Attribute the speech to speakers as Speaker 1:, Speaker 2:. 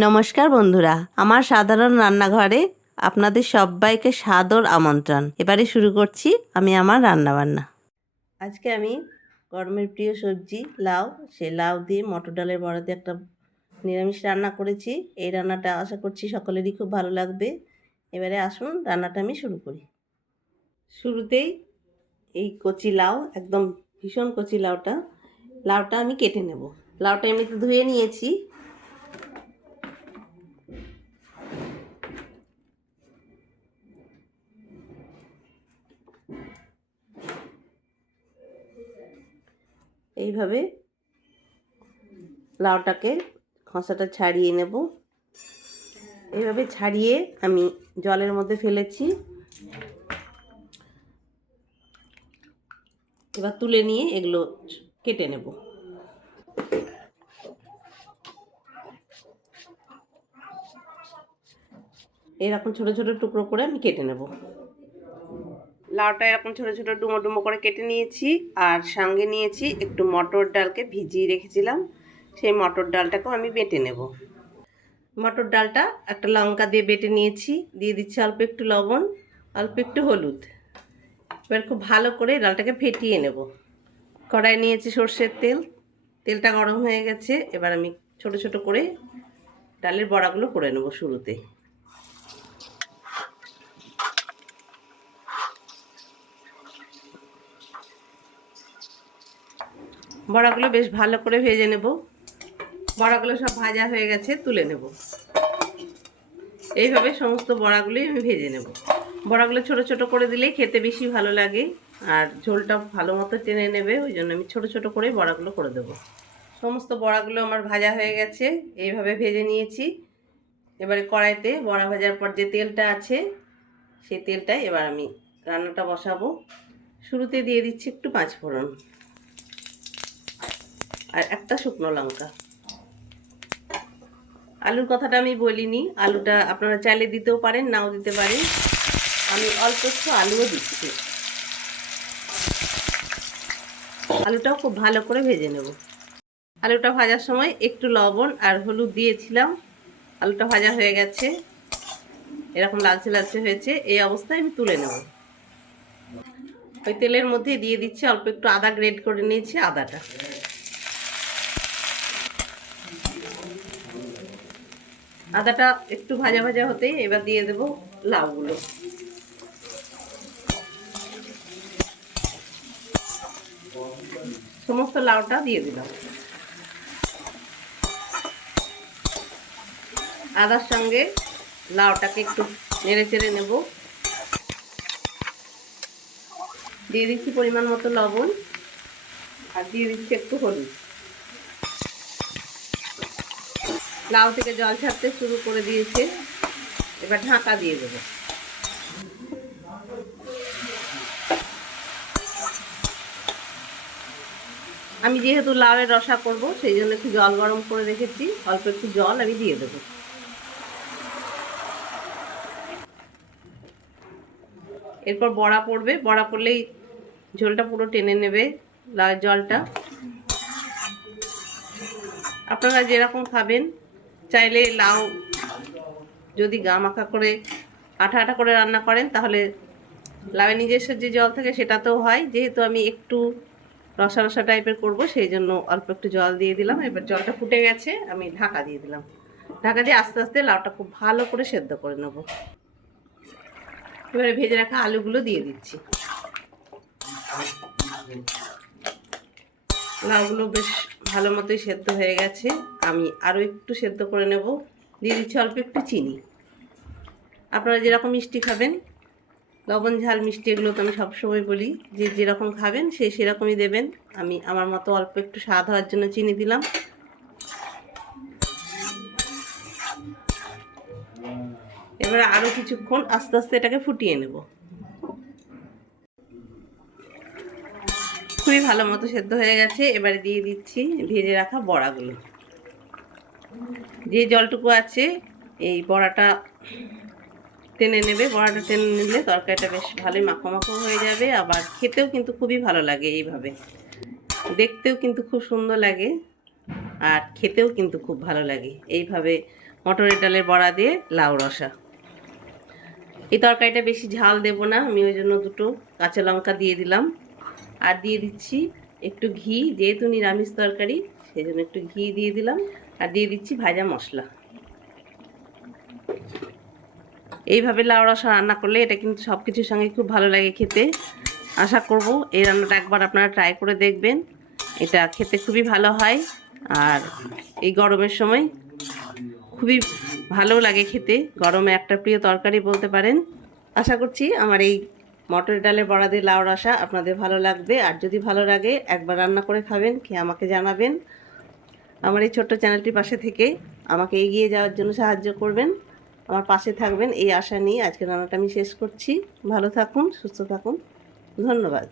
Speaker 1: নমস্কার বন্ধুরা, আমার সাধারণ রান্নাঘরে আপনাদের সবাইকে সাদর আমন্ত্রণ। এবারে শুরু করছি আমি আমার রান্নাবান্না। আজকে আমি গরমের প্রিয় সবজি, লাউ। সে লাউ দিয়ে মটর ডালের বড়া দিয়ে একটা নিরামিষ রান্না করেছি। এই রান্নাটা আশা করছি সকলেরই খুব ভালো লাগবে। এবারে আসুন, রান্নাটা আমি শুরু করি। শুরুতেই এই কচি লাউ, একদম ভীষণ কচি লাউটা। লাউটা আমি কেটে নেব। লাউটা এমনিতে ধুয়ে নিয়েছি। এইভাবে লাউটাকে খোসাটা ছাড়িয়ে নেব। এইভাবে ছাড়িয়ে আমি জলের মধ্যে ফেলেছি। এবার তুলে নিয়ে এগুলো কেটে নেব। এরকম ছোট ছোট টুকরো করে আমি কেটে নেব। লাউটা এরকম ছোট ছোট ডুমো ডুমো করে কেটে নিয়েছি আর সঙ্গে নিয়েছি একটু মটর ডালকে ভিজিয়ে রেখেছিলাম। সেই মটর ডালটাকেও আমি বেটে নেব। মটর ডালটা একটা লঙ্কা দিয়ে বেটে নিয়েছি। দিয়ে দিচ্ছি অল্প একটু লবণ, অল্প একটু হলুদ। এবার খুব ভালো করে ডালটাকে ফেটিয়ে নেব। কড়াই নিয়েছি সর্ষের তেল। তেলটা গরম হয়ে গেছে। এবার আমি ছোট ছোট করে ডালের বড়াগুলো করে নেব শুরুতে। বড়াগুলো বেশ ভালো করে ভেজে নেব। বড়াগুলো সব ভাজা হয়ে গেছে, তুলে নেব। এইভাবে সমস্ত বড়াগুলোই আমি ভেজে নেব। বড়াগুলো ছোট ছোট করে দিলেই খেতে বেশি ভালো লাগে আর ঝোলটা ভালো মতো টেনে নেবে, ওই জন্য আমি ছোট ছোট করে বড়াগুলো করে দেবো। সমস্ত বড়াগুলো আমার ভাজা হয়ে গেছে, এইভাবে ভেজে নিয়েছি। এবারে কড়াইতে বড়া ভাজার পর যে তেলটা আছে, সেই তেলটাই এবার আমি রান্নাটা বসাবো। শুরুতে দিয়ে দিচ্ছি একটু পাঁচ ফোড়ন। আর একটা শুকনো লঙ্কা। আলুর কথাটা আমি বলিনি, আলুটা আপনারা চাইলে দিতেও পারেন, নাও দিতে পারেন। আমি অল্প একটু আলুও দিচ্ছি। আলুটাও খুব ভালো করে ভেজে নেব। আলুটা ভাজার সময় একটু লবণ আর হলুদ দিয়েছিলাম। আলুটা ভাজা হয়ে গেছে। এরকম লালচে লালচে হয়েছে, এই অবস্থায় আমি তুলে নেব। ওই তেলের মধ্যে দিয়ে দিচ্ছি, অল্প একটু আদা গ্রেড করে নিয়েছি, আদাটা। আদাটা একটু ভাজা ভাজা হতেই এবার দিয়ে দেব লাউগুলো। সমস্ত লাউটা দিয়ে দিলাম। আদার সঙ্গে লাউটাকে একটু নেড়ে চেড়ে নেব। দিয়ে দিচ্ছি পরিমাণ মতো লবণ আর দিয়ে দিচ্ছি একটু হলুদ। লাউ থেকে জল ছাড়তে শুরু করে দিয়েছে। এবার ঢাকা দিয়ে দেবো। আমি যেহেতু লাউয়ের রসা করব, সেই জন্য একটু জল গরম করে রেখেছি। অল্প একটু জল আমি দিয়ে দেবো। এরপর বড়া পড়বে। বড়া পড়লেই ঝোলটা পুরো টেনে নেবে লাউয়ের জলটা। আপনারা যেরকম খাবেন চাইলে লাউ, যদি গা মাখা করে আঠা আঠা করে রান্না করেন, তাহলে লাউয়ের নিজস্ব যে জল থাকে সেটাতেও হয়। যেহেতু আমি একটু রসা রসা টাইপের করব সেই জন্য অল্প একটু জল দিয়ে দিলাম। এবার জলটা ফুটে গেছে, আমি ঢাকা দিয়ে দিলাম। ঢাকা দিয়ে আস্তে আস্তে লাউটা খুব ভালো করে সেদ্ধ করে নেব। এবারে ভেজে রাখা আলুগুলো দিয়ে দিচ্ছি। লাউগুলো বেশ ভালো মতোই সেদ্ধ হয়ে গেছে। আমি আরও একটু সেদ্ধ করে নেব। দিয়ে দিচ্ছি অল্প একটু চিনি। আপনারা যেরকম মিষ্টি খাবেন, লবণ, ঝাল, মিষ্টি এগুলো তো আমি সবসময় বলি, যে যেরকম খাবেন সে সেরকমই দেবেন। আমি আমার মতো অল্প একটু স্বাদ হওয়ার জন্য চিনি দিলাম। এবারে আরও কিছুক্ষণ আস্তে আস্তে এটাকে ফুটিয়ে নেব। খুবই ভালো মতো সেদ্ধ হয়ে গেছে। এবারে দিয়ে দিচ্ছি ভেজে রাখা বড়াগুলো। যে জলটুকু আছে, এই বড়াটা টেনে নেবে। বড়াটা টেনে নিলে তরকারিটা বেশ ভালোই মাখো মাখো হয়ে যাবে। আবার খেতেও কিন্তু খুবই ভালো লাগে এইভাবে। দেখতেও কিন্তু খুব সুন্দর লাগে আর খেতেও কিন্তু খুব ভালো লাগে। এইভাবে মটরের ডালের বড়া দিয়ে লাউ রসা। এই তরকারিটা বেশি ঝাল দেব না, আমি ওই জন্য দুটো কাঁচা লঙ্কা দিয়ে দিলাম। আর দিয়ে দিচ্ছি একটু ঘি, যেহেতু নিরামিষ তরকারি সেই জন্য একটু ঘি দিয়ে দিলাম আর দিয়ে দিচ্ছি ভাজা মশলা। এইভাবে লাউ রসা রান্না করলে এটা কিন্তু সব কিছুর সঙ্গে খুব ভালো লাগে খেতে। আশা করব এই রান্নাটা একবার আপনারা ট্রাই করে দেখবেন। এটা খেতে খুবই ভালো হয় আর এই গরমের সময় খুবই ভালো লাগে খেতে। গরমে একটা প্রিয় তরকারি বলতে পারেন। আশা করছি আমার এই মটর ডালের বড়া দিয়ে লাউ রসা আপনাদের ভালো লাগবে। আর যদি ভালো লাগে একবার রান্না করে খাবেন, খেয়ে আমাকে জানাবেন। আমার এই ছোট্ট চ্যানেলটির পাশে থেকে আমাকে এগিয়ে যাওয়ার জন্য সাহায্য করবেন। আমার পাশে থাকবেন এই আশা নিয়ে আজকে রান্নাটা আমি শেষ করছি। ভালো থাকুন, সুস্থ থাকুন। ধন্যবাদ।